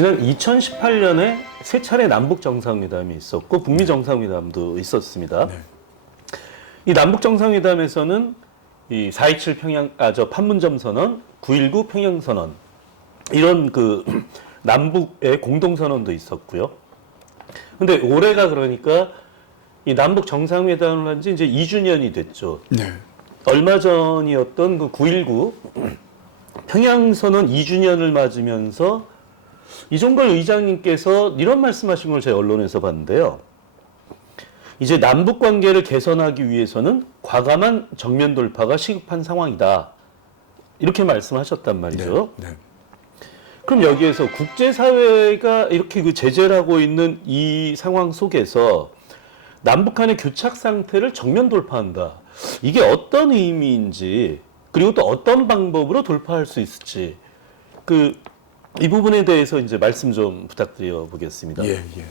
지난 2018년에 세 차례 남북 정상회담이 있었고 북미 정상회담도 있었습니다. 네. 이 남북 정상회담에서는 이 4.27 판문점 선언, 9.19 평양 선언 이런 그 남북의 공동 선언도 있었고요. 근데 올해가 그러니까 이 남북 정상회담을 한 지 이제 2주년이 됐죠. 네. 얼마 전이었던 그 9.19 평양 선언 2주년을 맞으면서 이종걸 의장님께서 이런 말씀하신 걸 제가 언론에서 봤는데요. 이제 남북 관계를 개선하기 위해서는 과감한 정면 돌파가 시급한 상황이다. 이렇게 말씀하셨단 말이죠. 네. 네. 그럼 여기에서 국제사회가 이렇게 그 제재를 하고 있는 이 상황 속에서 남북 간의 교착 상태를 정면 돌파한다. 이게 어떤 의미인지 그리고 또 어떤 방법으로 돌파할 수 있을지 이 부분에 대해서 이제 말씀 좀 부탁드려 보겠습니다. 예, 예.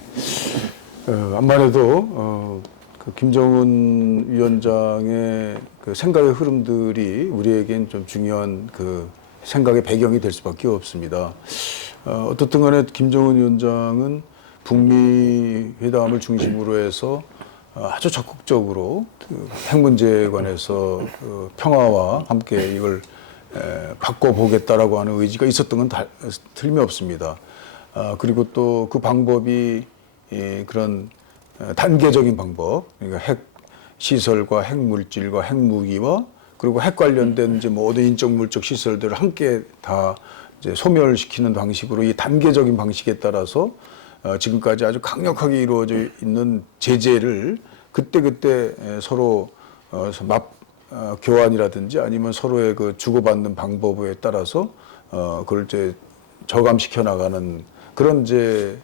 아무래도 그 김정은 위원장의 그 생각의 흐름들이 우리에겐 좀 중요한 그 생각의 배경이 될 수밖에 없습니다. 어떻든 간에 김정은 위원장은 북미 회담을 중심으로 해서 아주 적극적으로 그 핵 문제에 관해서 그 평화와 함께 이걸 바꿔보겠다라고 하는 의지가 있었던 건 틀림없습니다. 그리고 또 그 방법이 그런 단계적인 방법, 그러니까 핵 시설과 핵 물질과 핵 무기와 그리고 핵 관련된 이제 모든 인적 물적 시설들을 함께 다 이제 소멸시키는 방식으로 이 단계적인 방식에 따라서 지금까지 아주 강력하게 이루어져 있는 제재를 그때그때 서로 교환이라든지 아니면 서로의 그 주고받는 방법에 따라서 그걸 이제 저감시켜 나가는 그런 이제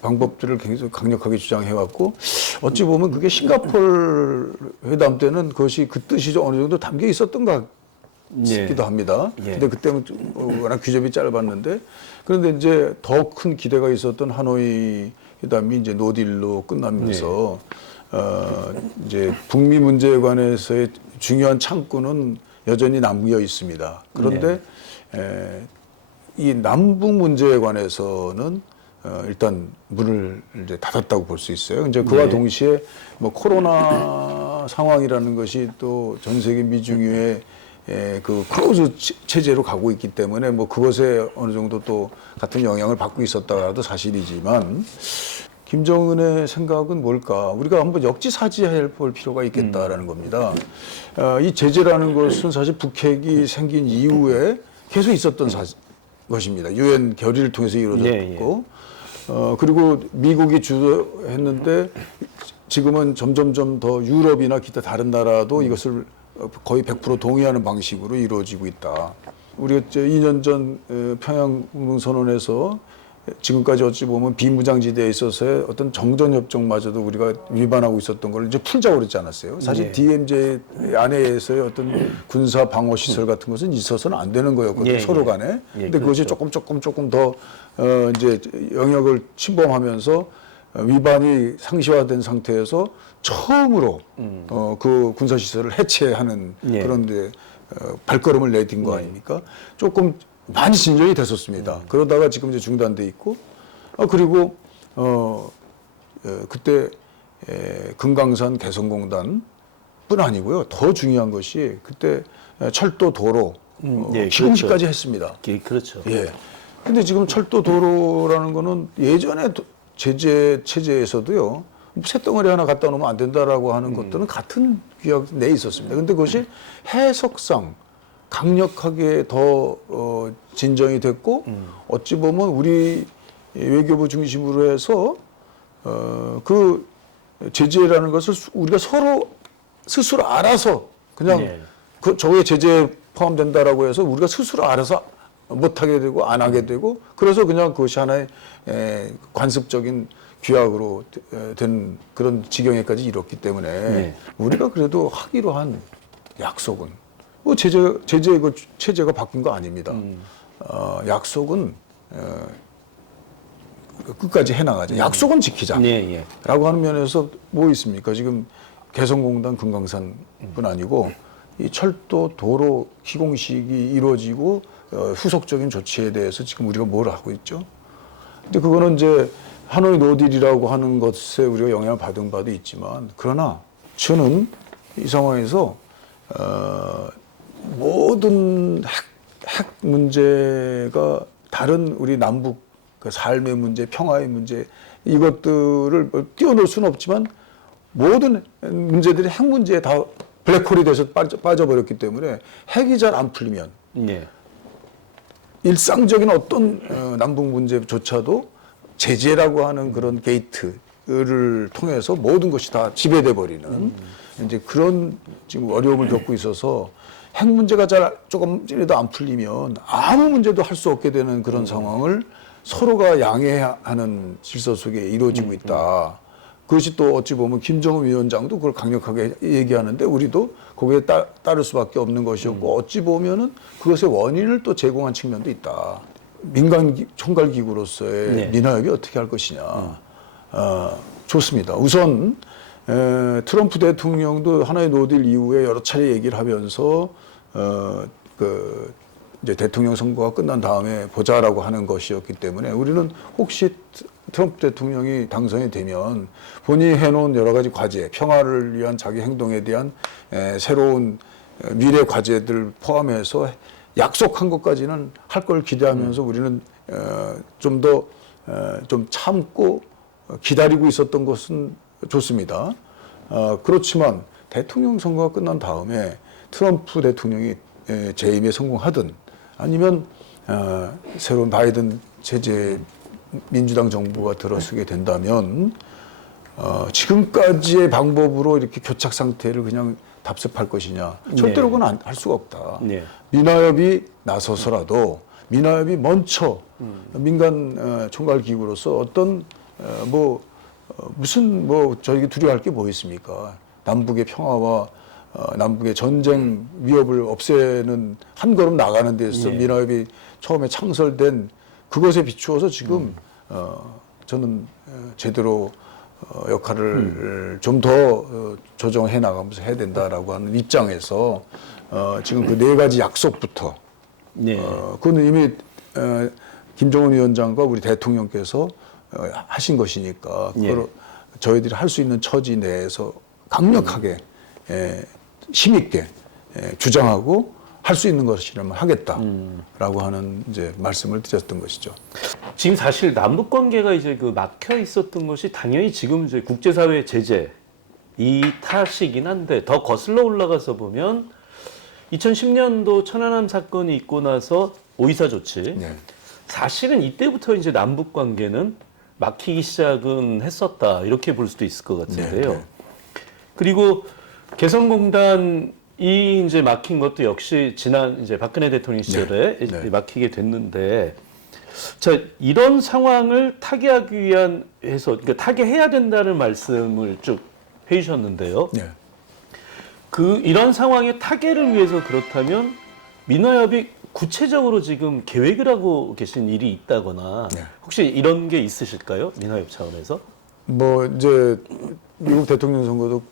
방법들을 굉장히 강력하게 주장해 왔고 어찌 보면 그게 싱가포르 회담 때는 그것이 그 뜻이 어느 정도 담겨 있었던 것 싶기도 합니다. 예. 근데 그때는 워낙 규접이 짧았는데 그런데 이제 더 큰 기대가 있었던 하노이 회담이 이제 노딜로 끝나면서 이제 북미 문제에 관해서의 중요한 창구는 여전히 남겨 있습니다. 그런데 이 남북 문제에 관해서는 일단 문을 이제 닫았다고 볼 수 있어요. 이제 그와 동시에 뭐 코로나 상황이라는 것이 또 전 세계 미중유의 그 클로즈 체제로 가고 있기 때문에 뭐 그것에 어느 정도 또 같은 영향을 받고 있었다라도 사실이지만 김정은의 생각은 뭘까? 우리가 한번 역지사지해 볼 필요가 있겠다라는 겁니다. 이 제재라는 것은 사실 북핵이 생긴 이후에 계속 있었던 것입니다. 유엔 결의를 통해서 이루어졌고, 그리고 미국이 주도했는데 지금은 점점점 더 유럽이나 기타 다른 나라도 이것을 거의 100% 동의하는 방식으로 이루어지고 있다. 우리가 2년 전 평양 공동선언에서 지금까지 어찌 보면 비무장지대에 있어서의 어떤 정전협정마저도 우리가 위반하고 있었던 걸 이제 풀자고 그러지 않았어요. 사실 DMZ 안에서의 어떤 군사 방어 시설 같은 것은 있어서는 안 되는 거였거든요. 서로 간에. 근데 그것이 조금 더 이제 영역을 침범하면서 위반이 상시화된 상태에서 처음으로 그 군사 시설을 해체하는 그런 데 발걸음을 내딘 거 아닙니까? 조금 많이 진전이 됐었습니다. 그러다가 지금 이제 중단돼 있고, 그리고 그때 금강산 개성공단뿐 아니고요. 더 중요한 것이 그때 철도 도로 시공식까지 했습니다. 그렇죠. 예. 근데 지금 철도 도로라는 거는 예전에 제재 체제에서도요. 쇳덩어리 하나 갖다 놓으면 안 된다라고 하는 것들은 같은 규약 내에 있었습니다. 근데 그것이 해석상 강력하게 더 진정이 됐고 어찌 보면 우리 외교부 중심으로 해서 그 제재라는 것을 우리가 서로 스스로 알아서 그냥 그 저게 제재에 포함된다라고 해서 우리가 스스로 알아서 못하게 되고 안 하게 되고 그래서 그냥 그것이 하나의 관습적인 규약으로 된 그런 지경에까지 이뤘기 때문에 우리가 그래도 하기로 한 약속은 뭐 제재 그 체제가 바뀐 거 아닙니다. 약속은 끝까지 해나가자. 약속은 지키자라고 하는 면에서 뭐 있습니까? 지금 개성공단 금강산뿐 아니고 이 철도 도로 시공식이 이루어지고 후속적인 조치에 대해서 지금 우리가 뭘 하고 있죠? 근데 그거는 이제 하노이 노딜이라고 하는 것에 우리가 영향을 받은 바도 있지만, 그러나 저는 이 상황에서 모든 핵 문제가 다른 우리 남북 그 삶의 문제, 평화의 문제, 이것들을 띄워놓을 수는 없지만 모든 문제들이 핵 문제에 다 블랙홀이 돼서 빠져버렸기 때문에 핵이 잘 안 풀리면 네. 일상적인 어떤 남북 문제조차도 제재라고 하는 그런 게이트를 통해서 모든 것이 다 지배돼 버리는 이제 그런 지금 어려움을 겪고 있어서 핵 문제가 잘 조금이라도 안 풀리면 아무 문제도 할 수 없게 되는 그런 상황을 서로가 양해하는 질서 속에 이루어지고 있다. 그것이 또 어찌 보면 김정은 위원장도 그걸 강력하게 얘기하는데 우리도 거기에 따를 수밖에 없는 것이었고 어찌 보면은 그것의 원인을 또 제공한 측면도 있다. 민간 총괄 기구로서의 네. 민화협이 어떻게 할 것이냐. 좋습니다. 우선 트럼프 대통령도 하나의 노딜 이후에 여러 차례 얘기를 하면서 이제 대통령 선거가 끝난 다음에 보자라고 하는 것이었기 때문에 우리는 혹시 트럼프 대통령이 당선이 되면 본인이 해놓은 여러 가지 과제, 평화를 위한 자기 행동에 대한 새로운 미래 과제들 포함해서 약속한 것까지는 할 걸 기대하면서 우리는 좀 더 좀 참고 기다리고 있었던 것은 좋습니다. 그렇지만 대통령 선거가 끝난 다음에 트럼프 대통령이 재임에 성공하든 아니면 새로운 바이든 체제 민주당 정부가 들어서게 된다면 지금까지의 방법으로 이렇게 교착 상태를 그냥 답습할 것이냐. 절대로 네. 그건 할 수가 없다. 네. 민화협이 나서서라도 민화협이 먼저 민간 총괄 기구로서 어떤 무슨 저희가 두려워할 게 뭐 있습니까? 남북의 평화와 남북의 전쟁 위협을 없애는 한 걸음 나가는 데 있어서 네. 민화협이 처음에 창설된 그것에 비추어서 지금 저는 제대로 역할을 좀 더 조정해 나가면서 해야 된다라고 하는 입장에서 지금 그 네 가지 약속부터 네. 그거는 이미 김정은 위원장과 우리 대통령께서 하신 것이니까 그걸 저희들이 할 수 있는 처지 내에서 강력하게 힘있게 주장하고 할 수 있는 것이라면 하겠다라고 하는 이제 말씀을 드렸던 것이죠. 지금 사실 남북 관계가 이제 그 막혀 있었던 것이 당연히 지금 이제 국제사회 제재 이 탓이긴 한데 더 거슬러 올라가서 보면 2010년도 천안함 사건이 있고 나서 오이사 조치 네. 사실은 이때부터 이제 남북 관계는 막히기 시작은 했었다 이렇게 볼 수도 있을 것 같은데요. 네. 그리고 개성공단이 이제 막힌 것도 역시 지난 이제 박근혜 대통령 시절에 네. 막히게 됐는데, 자 이런 상황을 타개하기 위한 해서 그러니까 타개해야 된다는 말씀을 쭉 해주셨는데요. 네. 이런 상황의 타개를 위해서 그렇다면 민화협이 구체적으로 지금 계획을 하고 계신 일이 있다거나 네. 혹시 이런 게 있으실까요? 민화협 차원에서? 이제 미국 대통령 선거도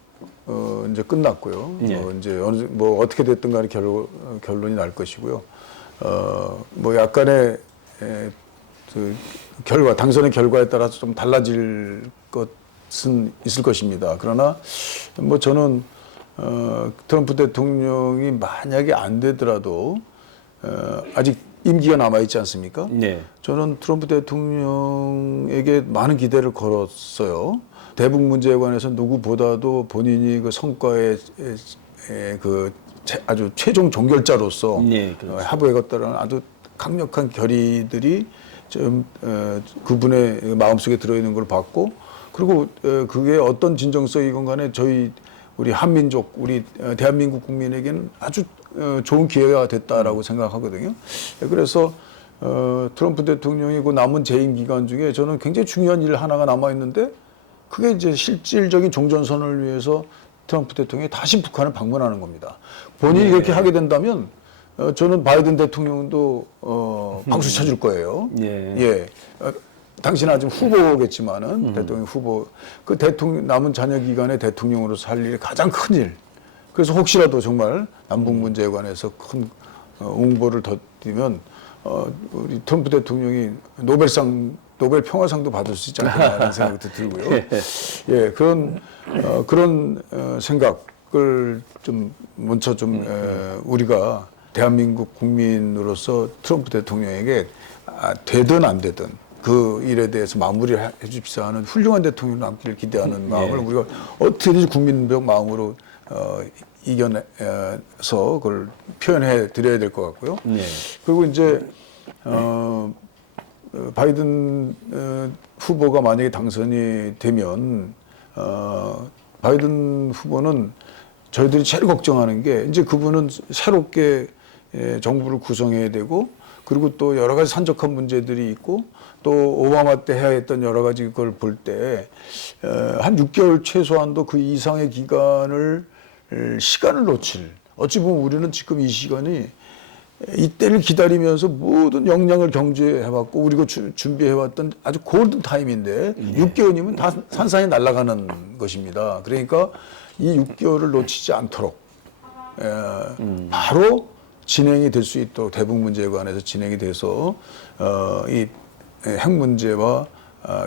이제 끝났고요. 예. 이제 어떻게 됐든 간에 결론이 날 것이고요. 약간의 그 당선의 결과에 따라서 좀 달라질 것은 있을 것입니다. 그러나 저는 트럼프 대통령이 만약에 안 되더라도 아직 임기가 남아 있지 않습니까? 네. 저는 트럼프 대통령에게 많은 기대를 걸었어요. 대북 문제에 관해서 누구보다도 본인이 그 성과의 아주 최종 종결자로서 네, 그렇죠. 하부해갔다는 아주 강력한 결의들이 좀 그분의 마음속에 들어있는 걸 봤고, 그리고 그게 어떤 진정성이건 간에 우리 한민족, 우리 대한민국 국민에게는 아주 좋은 기회가 됐다라고 생각하거든요. 그래서 트럼프 대통령이 그 남은 재임 기간 중에 저는 굉장히 중요한 일 하나가 남아 있는데, 그게 이제 실질적인 종전선언을 위해서 트럼프 대통령이 다시 북한을 방문하는 겁니다. 본인이 그렇게 하게 된다면 저는 바이든 대통령도 박수 쳐줄 거예요. 예. 당신은 아직 후보겠지만은 대통령 후보, 그 대통령 남은 자녀 기간에 대통령으로서 할 일이 가장 큰 일. 그래서 혹시라도 정말 남북 문제에 관해서 큰 홍보를 더디면 우리 트럼프 대통령이 노벨 평화상도 받을 수 있지 않겠냐는 생각도 들고요. 예, 그런 생각을 좀 먼저 좀 우리가 대한민국 국민으로서 트럼프 대통령에게 되든 안 되든 그 일에 대해서 마무리를 해줍시다 하는 훌륭한 대통령 남기를 기대하는 마음을 우리가 어떻게든지 국민적 마음으로 이겨내서 그걸 표현해 드려야 될 것 같고요. 그리고 이제 바이든 후보가 만약에 당선이 되면 바이든 후보는 저희들이 제일 걱정하는 게 이제 그분은 새롭게 정부를 구성해야 되고 그리고 또 여러 가지 산적한 문제들이 있고 또 오바마 때 해야 했던 여러 가지 걸 볼 때 한 6개월 최소한도 그 이상의 시간을 놓칠 어찌 보면 우리는 지금 이 시간이 이때를 기다리면서 모든 역량을 경제해왔고 우리가 준비해왔던 아주 골든 타임인데 6개월이면 다 산산이 날아가는 것입니다. 그러니까 이 6개월을 놓치지 않도록 바로 진행이 될 수 있도록 대북 문제에 관해서 진행이 돼서 이 핵 문제와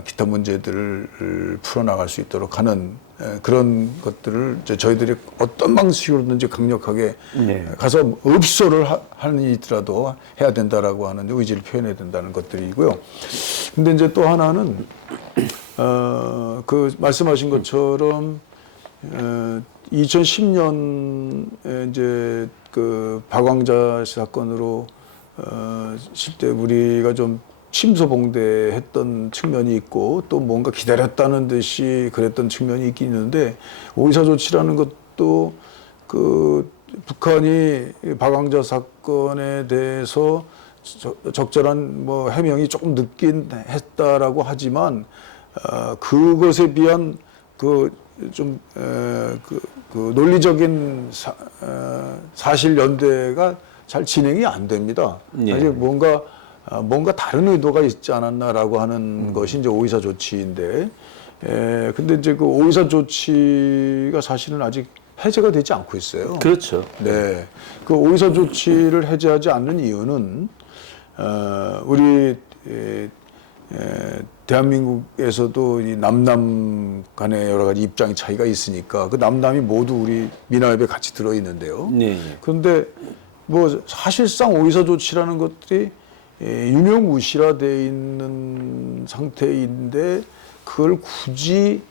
기타 문제들을 풀어나갈 수 있도록 하는 그런 것들을 저희들이 어떤 방식으로든지 강력하게 가서 읍소를 하는 일이라도 해야 된다라고 하는 의지를 표현해야 된다는 것들이고요. 근데 이제 또 하나는 그 말씀하신 것처럼 2010년 이제 그 박왕자 사건으로 실제 우리가 좀 침소봉대했던 측면이 있고 또 뭔가 기다렸다는 듯이 그랬던 측면이 있긴 있는데 오이사 조치라는 것도 그 북한이 박왕자 사건에 대해서 적절한 뭐 해명이 조금 늦긴 했다라고 하지만 그것에 비한 그 논리적인 사실 연대가 잘 진행이 안 됩니다. 아직 뭔가 다른 의도가 있지 않았나라고 하는 것이 이제 오이사 조치인데, 근데 이제 그 오이사 조치가 사실은 아직 해제가 되지 않고 있어요. 그렇죠. 네. 그 오이사 조치를 해제하지 않는 이유는, 우리, 대한민국에서도 이 남남 간의 여러 가지 입장 차이가 있으니까 그 남남이 모두 우리 미나협에 같이 들어 있는데요. 그런데 뭐 사실상 오이사 조치라는 것들이 유명무실화되어 있는 상태인데 그걸 굳이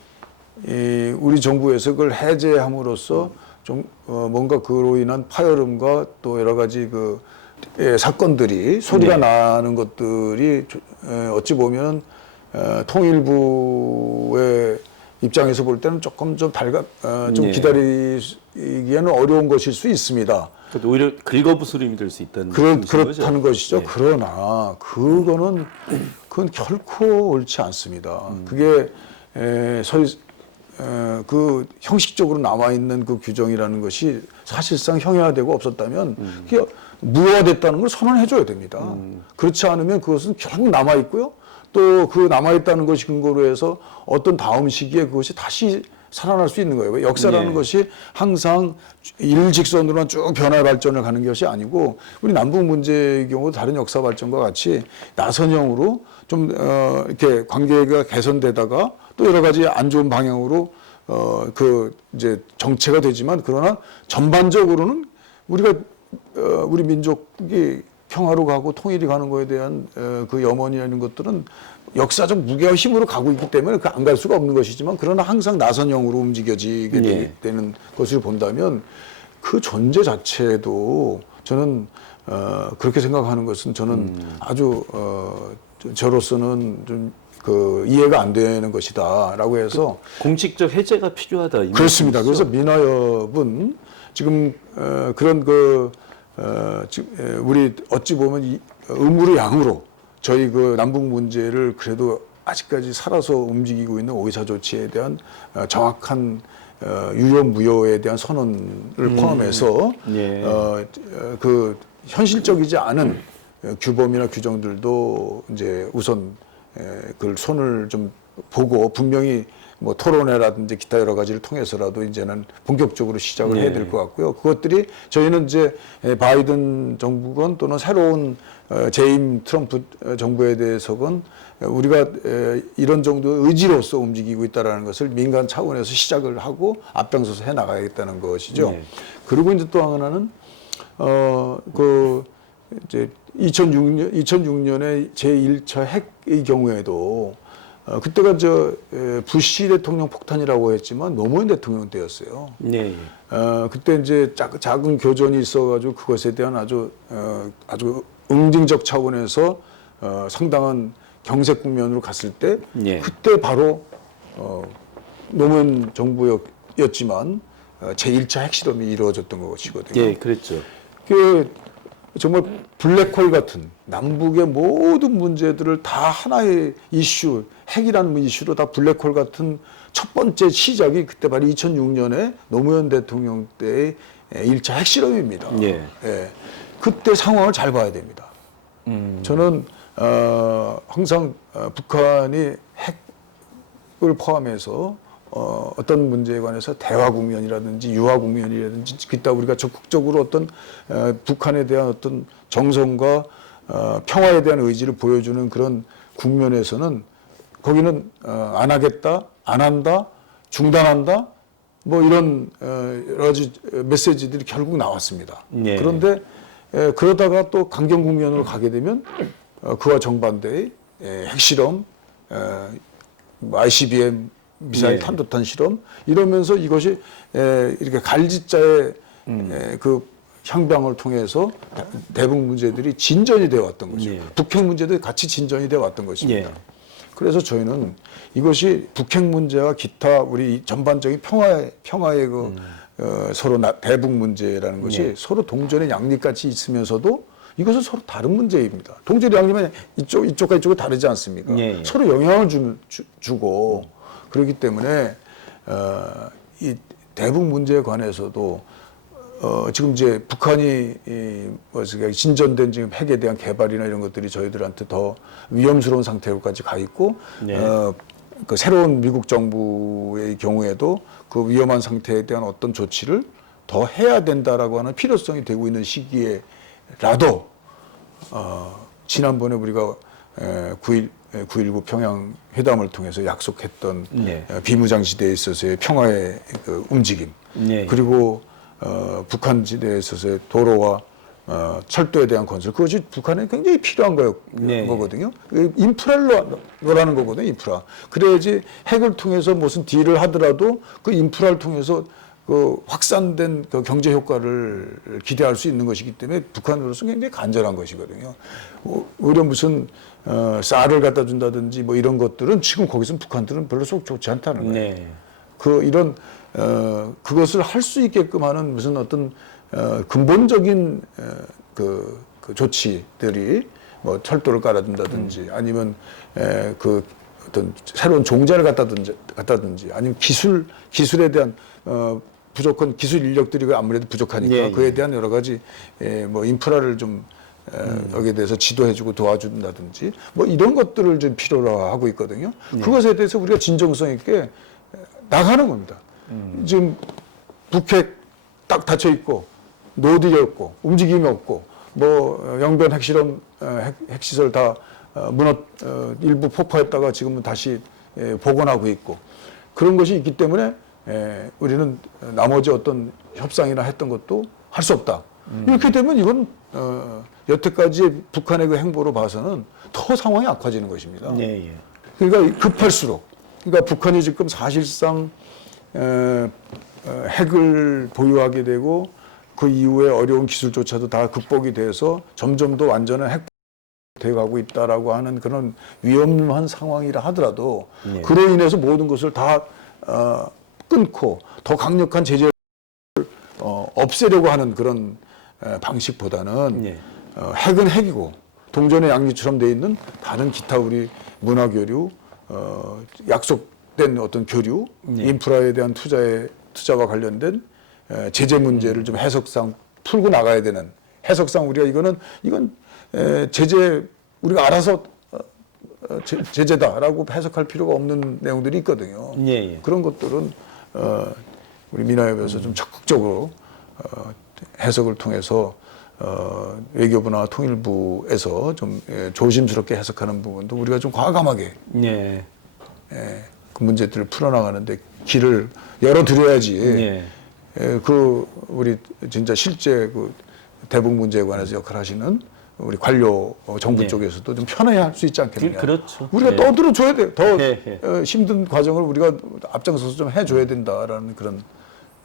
우리 정부에서 그걸 해제함으로써 좀 뭔가 그로 인한 파열음과 또 여러 가지 그 사건들이 소리가 나는 것들이 어찌 보면 통일부의 입장에서 볼 때는 조금 좀 좀 기다리기에는 어려운 것일 수 있습니다. 오히려 긁어부스름이 될 수 있다는 그렇다는 것이죠. 그러나 그건 결코 옳지 않습니다. 그게 그 형식적으로 남아 있는 그 규정이라는 것이 사실상 형해화되고 없었다면 그게 무효화됐다는 걸 선언해줘야 됩니다. 그렇지 않으면 그것은 결국 남아 있고요. 또 그 남아 있다는 것이 근거로 해서 어떤 다음 시기에 그것이 다시 살아날 수 있는 거예요. 역사라는 것이 항상 일직선으로만 쭉 변화 발전을 가는 것이 아니고 우리 남북 문제의 경우 다른 역사 발전과 같이 나선형으로 좀 이렇게 관계가 개선되다가 또 여러 가지 안 좋은 방향으로 그 이제 정체가 되지만 그러나 전반적으로는 우리가 우리 민족이 평화로 가고 통일이 가는 거에 대한 그 염원이라는 것들은 역사적 무게와 힘으로 가고 있기 때문에 그 안 갈 수가 없는 것이지만 그러나 항상 나선형으로 움직여지게 되는 것을 본다면 그 존재 자체도 저는 그렇게 생각하는 것은 저는 아주 저로서는 좀 그 이해가 안 되는 것이다라고 해서 공식적 해제가 필요하다. 이 그렇습니다. 그래서 미나협은 지금 그런 우리 어찌 보면 음으로 양으로 저희 그 남북 문제를 그래도 아직까지 살아서 움직이고 있는 오이사 조치에 대한 정확한 유효 무효에 대한 선언을 포함해서 그 현실적이지 않은 규범이나 규정들도 이제 우선 그걸 손을 좀 보고 분명히 뭐 토론회라든지 기타 여러 가지를 통해서라도 이제는 본격적으로 시작을 해야 될 것 같고요. 그것들이 저희는 이제 바이든 정부건 또는 새로운 재임 트럼프 정부에 대해서건 우리가 이런 정도의 의지로서 움직이고 있다라는 것을 민간 차원에서 시작을 하고 앞장서서 해 나가야겠다는 것이죠. 그리고 이제 또 하나는 그 이제 2006년에 제1차 핵의 경우에도 그때가 부시 대통령 폭탄이라고 했지만 노무현 대통령 때였어요. 네. 그때 이제 작은 교전이 있어가지고 그것에 대한 아주 응징적 차원에서 상당한 경색 국면으로 갔을 때 그때 바로 노무현 정부였지만 제1차 핵실험이 이루어졌던 것이거든요. 예, 그랬죠. 그 정말 블랙홀 같은 남북의 모든 문제들을 다 하나의 이슈, 핵이라는 이슈로 다 블랙홀 같은 첫 번째 시작이 그때 바로 2006년에 노무현 대통령 때의 1차 핵실험입니다. 예. 그때 상황을 잘 봐야 됩니다. 저는 항상 북한이 핵을 포함해서 어떤 문제에 관해서 대화 국면이라든지 유화 국면이라든지 기타 우리가 적극적으로 어떤 북한에 대한 어떤 정성과 평화에 대한 의지를 보여주는 그런 국면에서는 거기는 안 하겠다, 안 한다, 중단한다, 뭐 이런 여러 가지 메시지들이 결국 나왔습니다. 네. 그런데 그러다가 또 강경 국면으로 가게 되면 그와 정반대의 핵실험, ICBM 미사일 탄도탄 실험 이러면서 이것이 이렇게 갈짓자의 그 향방을 통해서 대북 문제들이 진전이 되어 왔던 거죠. 북핵 문제도 같이 진전이 되어 왔던 것입니다. 그래서 저희는 이것이 북핵 문제와 기타 우리 전반적인 평화의 그 서로 대북 문제라는 것이 서로 동전의 양립같이 있으면서도 이것은 서로 다른 문제입니다. 동전의 양립은 이쪽과 이쪽은 다르지 않습니까? 서로 영향을 주고 그렇기 때문에 이 대북 문제에 관해서도 지금 이제 북한이 진전된 지금 핵에 대한 개발이나 이런 것들이 저희들한테 더 위험스러운 상태로까지 가 있고 그 새로운 미국 정부의 경우에도 그 위험한 상태에 대한 어떤 조치를 더 해야 된다라고 하는 필요성이 되고 있는 시기에라도 지난번에 우리가 9.19 평양 회담을 통해서 약속했던 비무장지대에 있어서의 평화의 그 움직임 그리고 북한 지대에 있어서의 도로와 철도에 대한 건설 그것이 북한에 굉장히 필요한 거거든요. 인프라를 놓으라는 거거든요. 인프라. 그래야지 핵을 통해서 무슨 딜을 하더라도 그 인프라를 통해서 그 확산된 그 경제 효과를 기대할 수 있는 것이기 때문에 북한으로서 굉장히 간절한 것이거든요. 오히려 무슨 쌀을 갖다 준다든지 뭐 이런 것들은 지금 거기서 북한들은 별로 속 좋지 않다는 거예요. 그 이런 그것을 할 수 있게끔 하는 무슨 어떤 근본적인 그 조치들이 뭐 철도를 깔아준다든지 아니면 그 어떤 새로운 종자를 갖다든지 아니면 기술에 대한 부족한 기술 인력들이 아무래도 부족하니까 그에 대한 여러 가지 뭐 인프라를 좀 여기에 대해서 지도해주고 도와준다든지 뭐 이런 것들을 좀 필요로 하고 있거든요. 그것에 대해서 우리가 진정성 있게 나가는 겁니다. 지금 북핵 딱 닫혀 있고 노딜이 없고 움직임이 없고 뭐 영변 핵실험 핵시설 다 일부 폭파했다가 지금은 다시 복원하고 있고 그런 것이 있기 때문에 우리는 나머지 어떤 협상이나 했던 것도 할 수 없다. 이렇게 되면 이건 여태까지 북한의 그 행보로 봐서는 더 상황이 악화지는 것입니다. 그러니까 급할수록 그러니까 북한이 지금 사실상 핵을 보유하게 되고 그 이후에 어려운 기술조차도 다 극복이 돼서 점점 더 완전한 핵 되어가고 있다라고 하는 그런 위험한 상황이라 하더라도 그로 인해서 모든 것을 다 끊고 더 강력한 제재를 없애려고 하는 그런 방식보다는 핵은 핵이고 동전의 양리처럼 돼 있는 다른 기타 우리 문화 교류, 약속된 어떤 교류, 인프라에 대한 투자와 관련된 제재 문제를 좀 해석상 풀고 나가야 되는 해석상 우리가 이건 제재 우리가 알아서 제재다라고 해석할 필요가 없는 내용들이 있거든요. 예, 예. 그런 것들은 우리 민화협에서 좀 적극적으로 해석을 통해서 외교부나 통일부에서 좀 조심스럽게 해석하는 부분도 우리가 좀 과감하게 예. 그 문제들을 풀어나가는데 길을 열어드려야지. 예. 그 우리 진짜 실제 그 대북 문제에 관해서 역할하시는 우리 관료 정부 네. 쪽에서도 좀 편해야 할 수 있지 않겠느냐. 그렇죠. 우리가 예. 떠들어 줘야 돼. 더 예, 힘든 과정을 우리가 앞장서서 좀 해줘야 된다라는 그런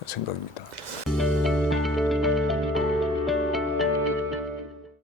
생각입니다.